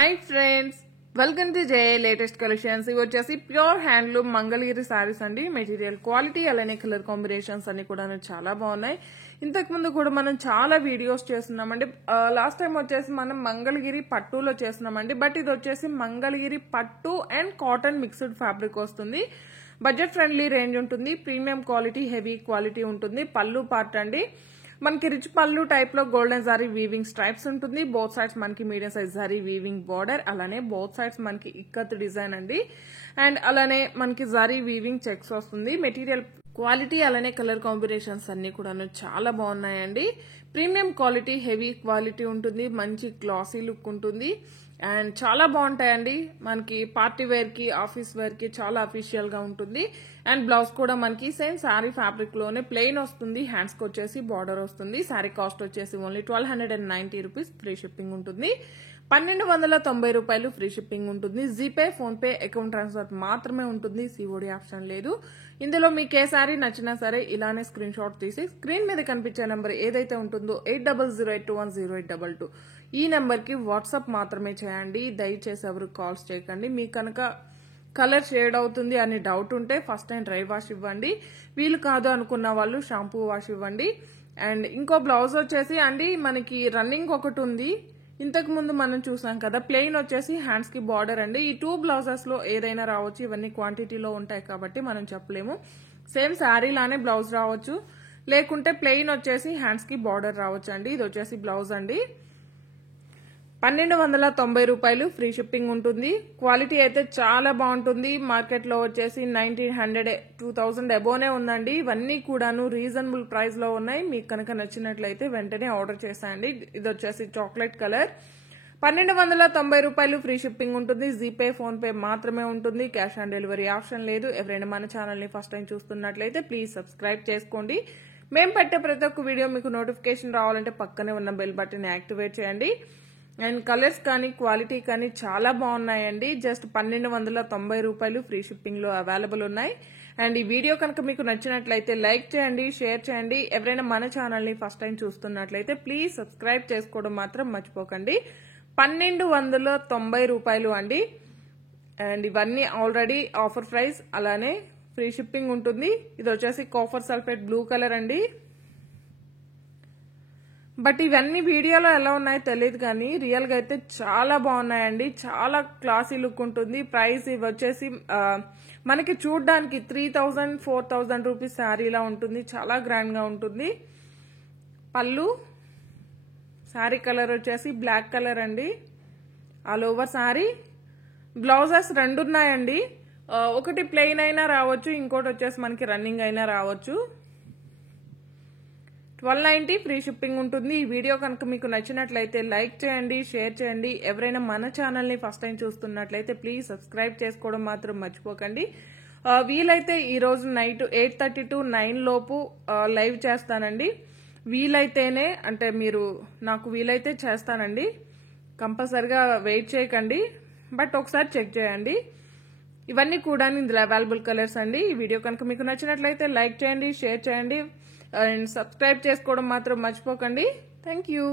Hi friends, welcome to JA latest collections. ఇవి వచ్చేసి pure handloom Mangalagiri saris అండి. మెటీరియల్ క్వాలిటీ అలానే కలర్ కాంబినేషన్స్ అన్ని కూడా చాలా బాగున్నాయి. ఇంతకు ముందు కూడా మనం చాలా వీడియోస్ చేస్తున్నామండి. లాస్ట్ టైం వచ్చేసి మనం మంగళగిరి పట్టులో చేస్తున్నామండి. బట్ ఇది వచ్చేసి మంగళగిరి పట్టు అండ్ కాటన్ మిక్స్డ్ ఫ్యాబ్రిక్ వస్తుంది. బడ్జెట్ ఫ్రెండ్లీ రేంజ్ ఉంటుంది. ప్రీమియం క్వాలిటీ, హెవీ క్వాలిటీ ఉంటుంది. పళ్ళు పార్ట్ అండి. మనకి రిచ్ పళ్ళు టైప్ లో గోల్డెన్ జారీ వీవింగ్ స్ట్రైప్స్ ఉంటుంది. బోత్ సైడ్స్ మనకి మీడియం సైజ్ జారీ వీవింగ్ బార్డర్, అలానే బోత్ సైడ్స్ మనకి ఇక్కత్ డిజైన్ అండి. అండ్ అలానే మనకి జారీ వీవింగ్ చెక్స్ వస్తుంది. మెటీరియల్ క్వాలిటీ అలానే కలర్ కాంబినేషన్స్ అన్ని కూడా చాలా బాగున్నాయండి. ప్రీమియం క్వాలిటీ, హెవీ క్వాలిటీ ఉంటుంది. మంచి గ్లాసీ లుక్ ఉంటుంది అండ్ చాలా బాగుంటాయండి. మనకి పార్టీ వేర్ కి, ఆఫీస్ వేర్ కి చాలా అఫీషియల్ గా ఉంటుంది. అండ్ బ్లౌజ్ కూడా మనకి సేమ్ శారీ ఫ్యాబ్రిక్ లోనే ప్లెయిన్ వస్తుంది. హ్యాండ్స్ కి వచ్చేసి బార్డర్ వస్తుంది. శారీ కాస్ట్ వచ్చేసి ఓన్లీ 1290 రూపీస్. ఫ్రీ షిప్పింగ్ ఉంటుంది. 1290 రూపాయలు ఫ్రీ షిప్పింగ్ ఉంటుంది. GPay, phone pay, account transfer మాత్రమే ఉంటుంది. సిఓడి ఆప్షన్ లేదు. ఇందులో మీకు ఏ సారీ నచ్చినా సరే ఇలానే స్క్రీన్ షాట్ తీసి స్క్రీన్ మీద కనిపించే నెంబర్ ఏదైతే ఉంటుందో 8008210822 ఈ నెంబర్ కి వాట్సాప్ మాత్రమే చేయండి. దయచేసి ఎవరు కాల్స్ చేయకండి. మీకు కనుక కలర్ షేడ్ అవుతుంది అని డౌట్ ఉంటే ఫస్ట్ టైం డ్రై వాష్ ఇవ్వండి. వీలు కాదు అనుకున్న వాళ్ళు షాంపూ వాష్ ఇవ్వండి. అండ్ ఇంకో బ్లౌజ్ వచ్చేసి అండి మనకి రన్నింగ్ ఒకటి ఉంది. ఇంతకు ముందు మనం చూసాం కదా, ప్లెయిన్ వచ్చేసి హ్యాండ్స్ కి బార్డర్ అండి. ఈ 2 బ్లౌజెస్ లో ఏదైనా రావచ్చు. ఇవన్నీ క్వాంటిటీలో ఉంటాయి కాబట్టి మనం చెప్పలేము. సేమ్ శారీ లానే బ్లౌజ్ రావచ్చు, లేకుంటే ప్లెయిన్ వచ్చేసి హ్యాండ్స్ కి బార్డర్ రావచ్చు అండి. ఇది వచ్చేసి బ్లౌజ్ అండి. 1290 రూపాయలు ఫ్రీ షిప్పింగ్ ఉంటుంది. క్వాలిటీ అయితే చాలా బాగుంటుంది. మార్కెట్ లో వచ్చేసి 1900, 2000 అబోనే ఉందండి. ఇవన్నీ కూడాను రీజనబుల్ ప్రైస్ లో ఉన్నాయి. మీకు కనుక నచ్చినట్లయితే వెంటనే ఆర్డర్ చేసేయండి. ఇది వచ్చేసి చాక్లెట్ కలర్. 1290 రూపాయలు ఫ్రీ షిప్పింగ్ ఉంటుంది. జీపే, ఫోన్ పే మాత్రమే ఉంటుంది. క్యాష్ ఆన్ డెలివరీ ఆప్షన్ లేదు. ఎవరైనా మన ఛానల్ ని ఫస్ట్ టైం చూస్తున్నట్లయితే ప్లీజ్ సబ్స్క్రైబ్ చేసుకోండి. మేము పెట్టే ప్రతి ఒక్క వీడియో మీకు నోటిఫికేషన్ రావాలంటే పక్కనే ఉన్న బెల్ బటన్ యాక్టివేట్ చేయండి. అండ్ కలర్స్ కానీ క్వాలిటీ కానీ చాలా బాగున్నాయండి. జస్ట్ 1290 రూపాయలు ఫ్రీ షిప్పింగ్ లో అవైలబుల్ ఉన్నాయి. అండ్ ఈ వీడియో కనుక మీకు నచ్చినట్లయితే లైక్ చేయండి, షేర్ చేయండి. ఎవరైనా మన ఛానల్ ని ఫస్ట్ టైం చూస్తున్నట్లయితే ప్లీజ్ సబ్స్క్రైబ్ చేసుకోవడం మాత్రం మర్చిపోకండి. 1290 రూపాయలు అండి. అండ్ ఇవన్నీ ఆల్రెడీ ఆఫర్ ప్రైస్, అలానే ఫ్రీ షిప్పింగ్ ఉంటుంది. ఇది వచ్చేసి కాపర్ సల్ఫేట్ బ్లూ కలర్ అండి. బట్ ఇవన్నీ వీడియోలో ఎలా ఉన్నాయో తెలియదు కానీ రియల్ గా అయితే చాలా బాగున్నాయండి. చాలా క్లాసీ లుక్ ఉంటుంది. ప్రైస్ ఇవి వచ్చేసి మనకి చూడడానికి 3000, 4000 రూపీస్ శారీలా ఉంటుంది. చాలా గ్రాండ్ గా ఉంటుంది. పళ్ళు శారీ కలర్ వచ్చేసి బ్లాక్ కలర్ అండి. All over sari. బ్లౌజెస్ 2 ఉన్నాయండి. ఒకటి ప్లెయిన్ అయినా రావచ్చు, ఇంకోటి వచ్చేసి మనకి రన్నింగ్ అయినా రావచ్చు. 1290 ఫ్రీ షిప్పింగ్ ఉంటుంది. ఈ వీడియో కనుక మీకు నచ్చినట్లయితే లైక్ చేయండి, షేర్ చేయండి. ఎవరైనా మన ఛానల్ ని ఫస్ట్ టైం చూస్తున్నట్లయితే ప్లీజ్ సబ్స్క్రైబ్ చేసుకోవడం మాత్రం మర్చిపోకండి. వీలైతే ఈ రోజు నైట్ 8:30 to 9 లోపు లైవ్ చేస్తానండి. వీలైతేనే, అంటే మీరు నాకు వీలైతే చేస్తానండి. కంపల్సరిగా వెయిట్ చేయకండి, బట్ ఒకసారి చెక్ చేయండి. ఇవన్నీ కూడా ఇందులో అవైలబుల్ కలర్స్ అండి. ఈ వీడియో కనుక మీకు నచ్చినట్లయితే లైక్ చేయండి, షేర్ చేయండి అండ్ సబ్స్క్రైబ్ చేసుకోవడం మాత్రం మర్చిపోకండి. Thank you.